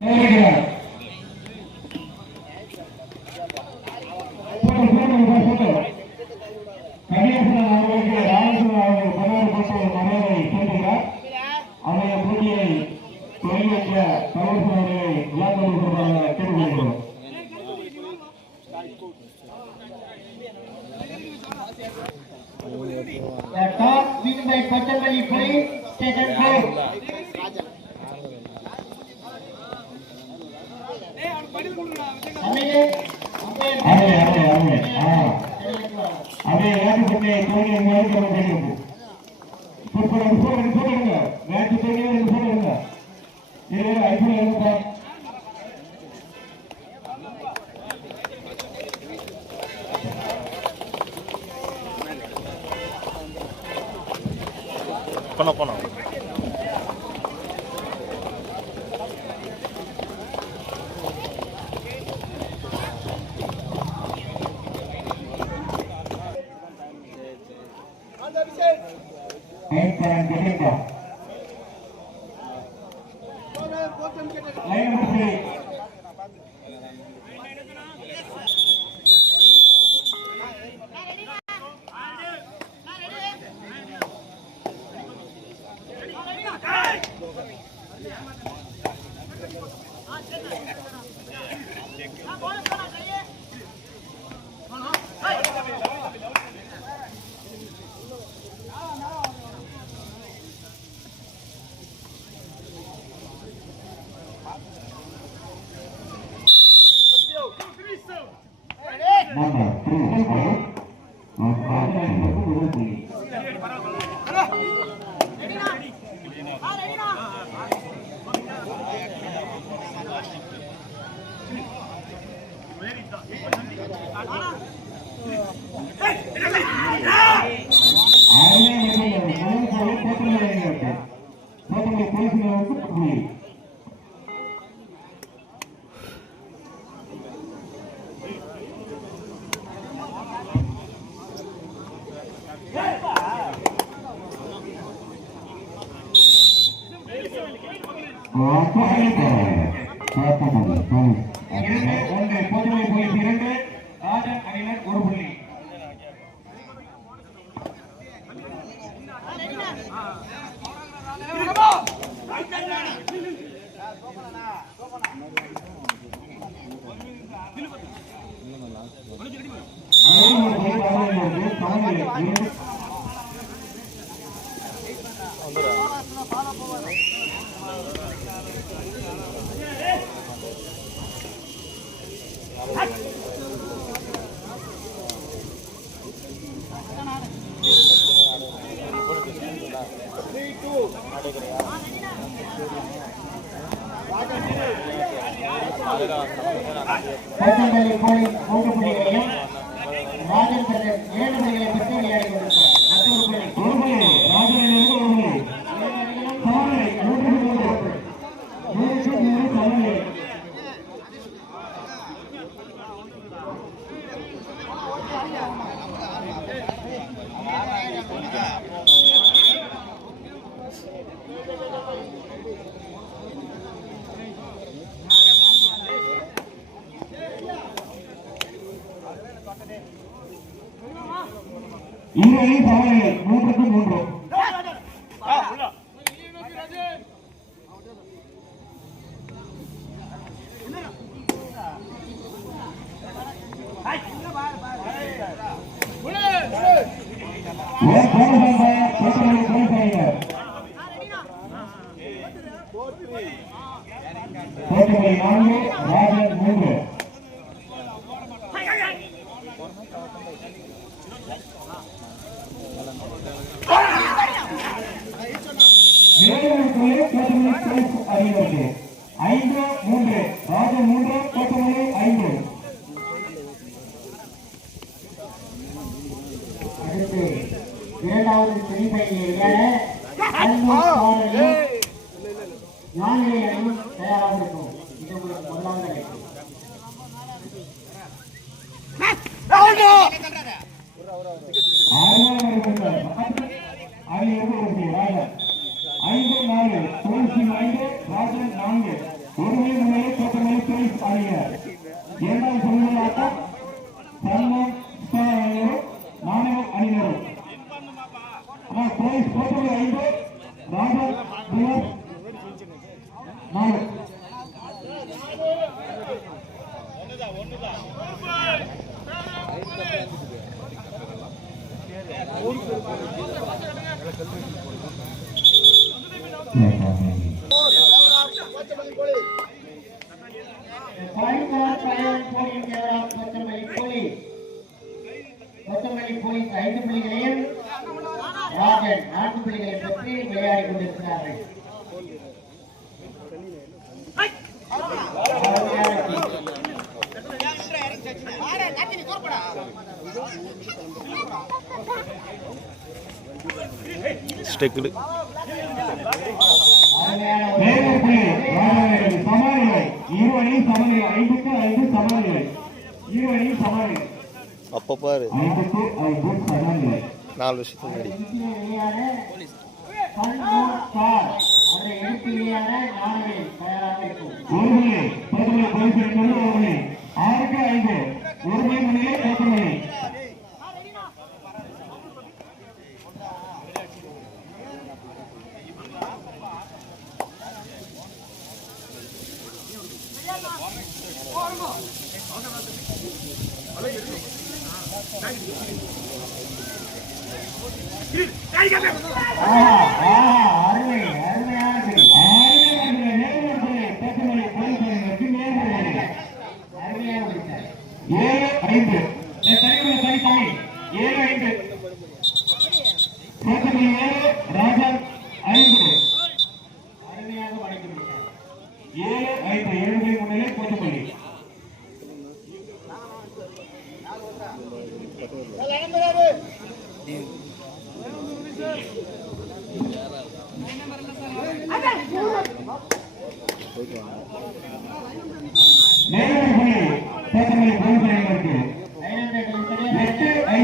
போடுகிறார். அம்மையே, அம்மையே, அருமை அருமை அருமை ஆ அதே ஏற்றுக்கொண்டே தோழி எங்கேயாவது நம்ம கேட்கிறது போட்டு போட்டு போட்டுடுங்க நேற்று தோழி ரெண்டு 45. அனைவரும் ஒரு புள்ளி அவர்களுக்கு சமநிலை இரண்டு பச்சம்பள்ளி போலீஸ் மூன்று புள்ளிகளையும் ராஜன் பிரதர் இரண்டு புள்ளிகளை பெற்று விளையாடி கொண்டிருக்கிறார் மற்றொரு புள்ளி ஒரு புள்ளி ராஜன் அணியினருக்கு ஒரு புள்ளி சமநிலை மூன்று மூன்று நூறுக்கு நூறு சமநிலை இருவரை சமநிலை மூன்றுக்கு மூன்று. ஒரு போலீஸ் நான்கு மூன்று. போலீஸ் ஐந்து மூன்று ராஜன் மூன்று தோட்டமல்லி ஐந்து அடுத்து இரண்டாவது செமிஃபைனல் விளையாட கல்லூர் சோழனையும் அணியும் தயாராக இருக்கும் இது உங்களுக்கு முதலாவது அழைப்பு ஐந்து நாலு துளசி ஐந்து ராஜன் நான்கு. ஒரு மணி நிலையில் பத்து மணி துறை இரண்டாவது ஐந்து புள்ளிகளையும் ராஜன் நான்கு புள்ளிகளை பற்றி விளையாடி கொண்டிருக்கிறார்கள் ஸ்டெக்குடு அப்ப பாரு. நாலு வருஷத்துக்கு முன்னாடி. ஆறுக்கு ஐந்து. ஒரு மணி மணியிலே ಏನ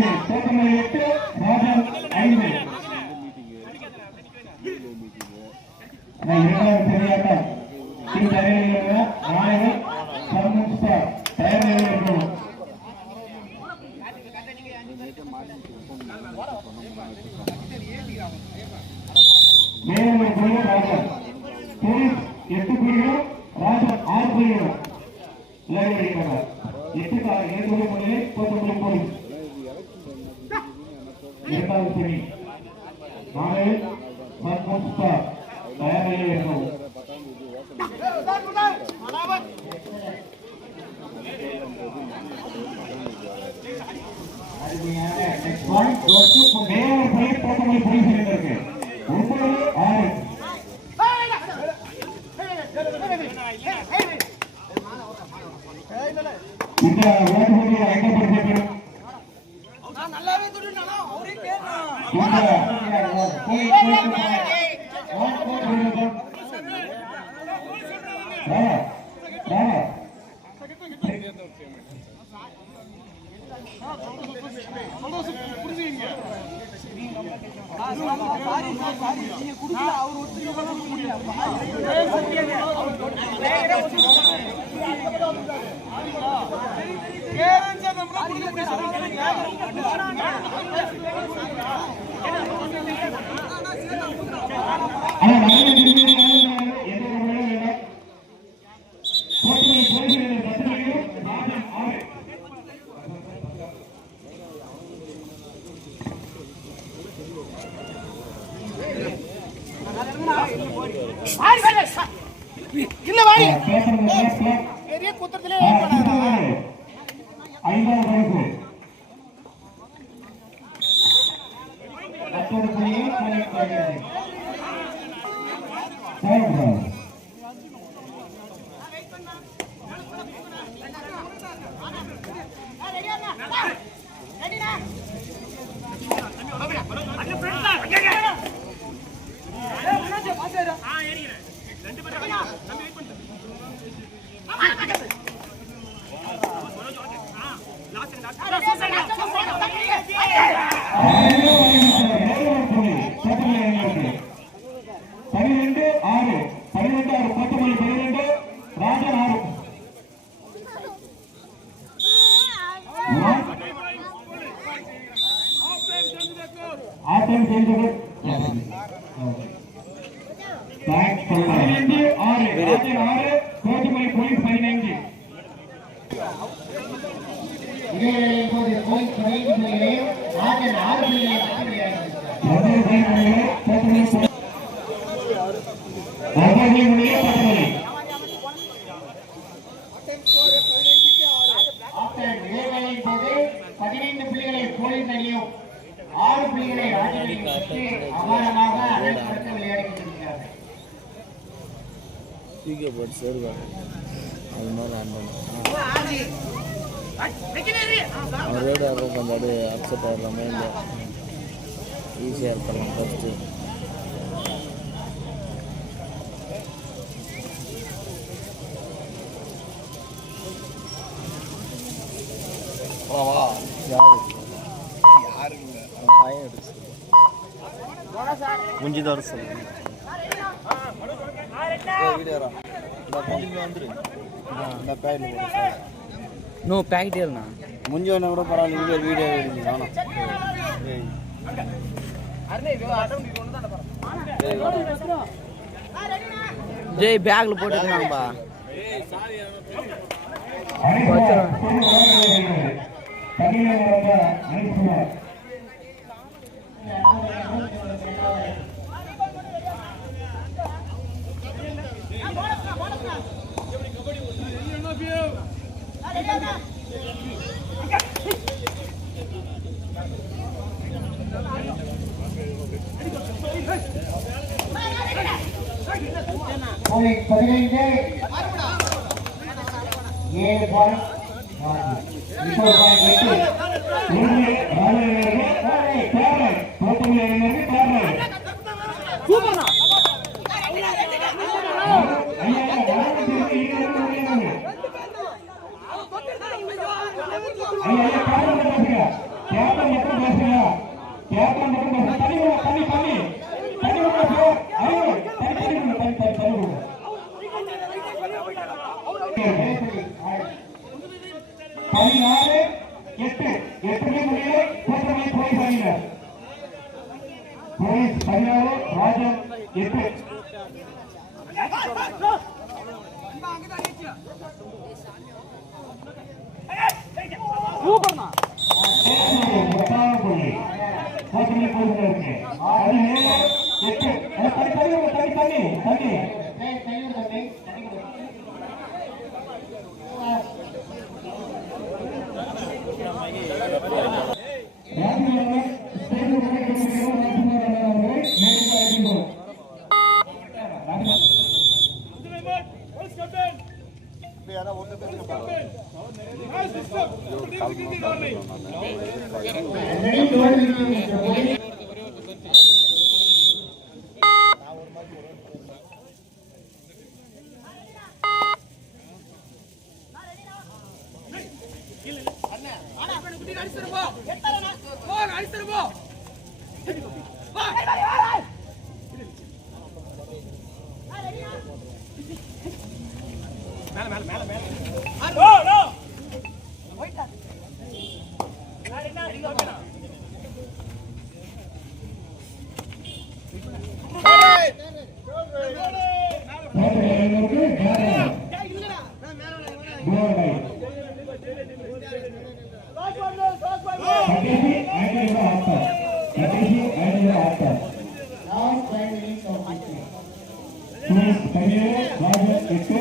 ஐந்து தோட்டமலை எட்டு ராஜம் ஐந்து இரண்டாவது திரையாட்டம் ಏಕಾಗುತ್ತೀನಿ ನಾನೇ ಸಂಕೋಚಿತ ತಯಾರಿಯನ್ನು नेक्स्ट पॉइंट दोस्तों को मेरे और पुलिस को तुम्हारी पुलिस ने करके ऊपर और इनका वोट हो गया एक percent number one. Point, point to five. One point to the board. There. There. அவர் Terra. రాజా பதினைந்து புள்ளிகளை போலீஸ் அணியும் ஆறு புள்ளிகளை ராஜன் அணியும் பெற்று அபாரமாக அனைத்து விளையாடி கொண்டிருக்கிறார்கள் பிகே போட்டு சேருவாங்க அது மாதிரி ஆன் பண்ணும் அவன் ரேடு ஆடுறது கொஞ்சம் அப்படியே அப்செட் ஆகிடலாம் மைண்டில் ஈஸியாக இருக்கலாம் ஃபஸ்ட்டு யாரு அவன் முஞ்சிதான் வர சொல்லுங்க நோ பேக்கெட் ஏறுண்ணா முஞ்சி வேணா கூட பரவாயில்ல வீடியோ வீடியோ எடுங்க ஜெய் பேக்ல போட்டுருக்காங்கப்பா தமிழக அனுப்புமார் பதினைந்து. ஏழு பாயிண்ட் முப்பது பாயிண்ட் எட்டு உறுதி போலீஸ் பதினாறு ராஜன் எட்டு எட்டாவது புள்ளி கோத்தமல்லி போலீஸ் இருக்கு பதினேழு எட்டு அஹ், தண்ணி தண்ணி கொடுங்க, போலீஸ் பதினேழு ராஜன் எட்டு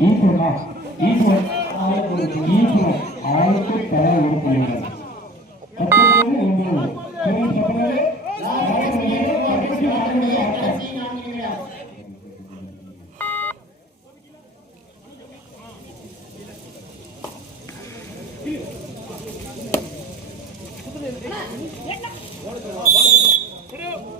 ஈக்குவலா ஈக்குவல் ஆளுக்கு ஈக்குவல் ஆளுக்கு தலை உறுப்பினர்கள் பத்தொன்பது ஒன்பது மூணு பத்தொன்பது என்ன?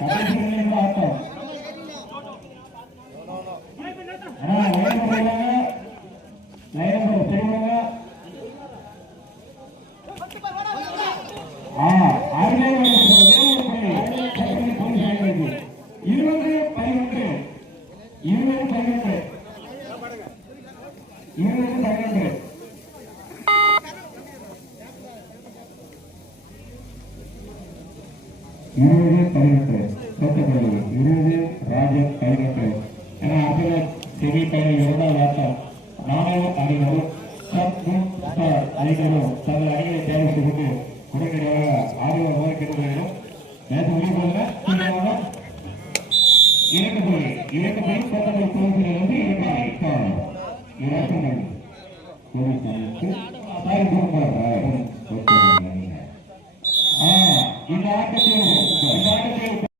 இருபது இருபது பதினெட்டு தோட்டப்பள்ளி இருபது ராஜன் பதினெட்டு என அடுத்த செமி ஃபைனல் இரண்டாவது ஆட்டம் நாணயம் அணிகளும் அணிகளும் தங்கள் அணிகளை தேர்வு செய்து உடனடியாக ஆர்வம் வகிக்கின்றோம் இந்த ஆட்டத்தில்